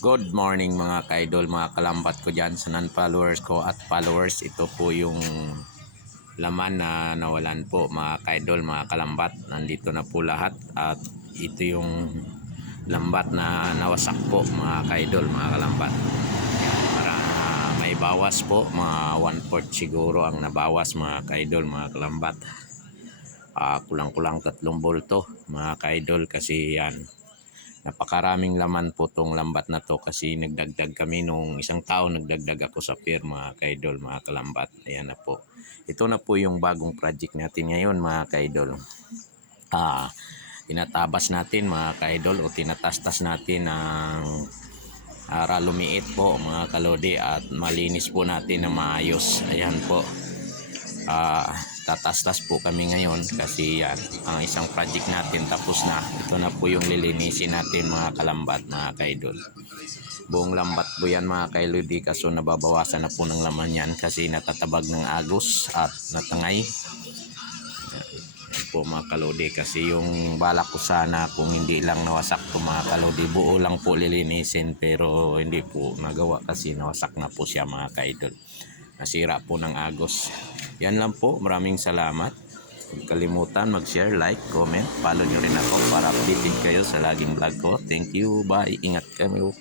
Good morning mga ka-idol, mga kalambat ko dyan sa non-followers ko at followers. Ito po yung laman na nawalan po mga ka-idol, mga kalambat. Nandito na po lahat at ito yung lambat na nawasak po mga ka-idol, mga kalambat. Para may bawas po, mga 1/4 siguro ang nabawas mga ka-idol, mga kalambat. Kulang-kulang 3 bolto mga ka-idol kasi yan. Napakaraming laman po tong lambat na to kasi nagdagdag kami nung isang taon, nagdagdag ako sa pier mga kaidol, mga kalambat. Ayan na po. Ito na po yung bagong project natin ngayon mga kaidol. Tinatabas natin mga kaidol o tinatastas natin ang lumiit po mga kalodi at malinis po natin na maayos. Ayan po. Tatastas po kami ngayon kasi yan ang isang project natin tapos na. Ito na po yung lilinisin natin mga kalambat, mga kaidol. Buong lambat po yan mga kailodi, kaso nababawasan na po ng laman yan kasi natatabag ng agos at natangay. Yan po mga kalodi, kasi yung balak ko sana kung hindi lang nawasak po mga kalodi, buo lang po lilinisin, pero hindi po nagawa kasi nawasak na po siya mga kaidol. Nasira po ng agos. Yan lang po, maraming salamat. Huwag kalimutan mag-share, like, comment, follow nyo rin ako para updated kayo sa laging vlog ko. Thank you, bye, ingat kayo.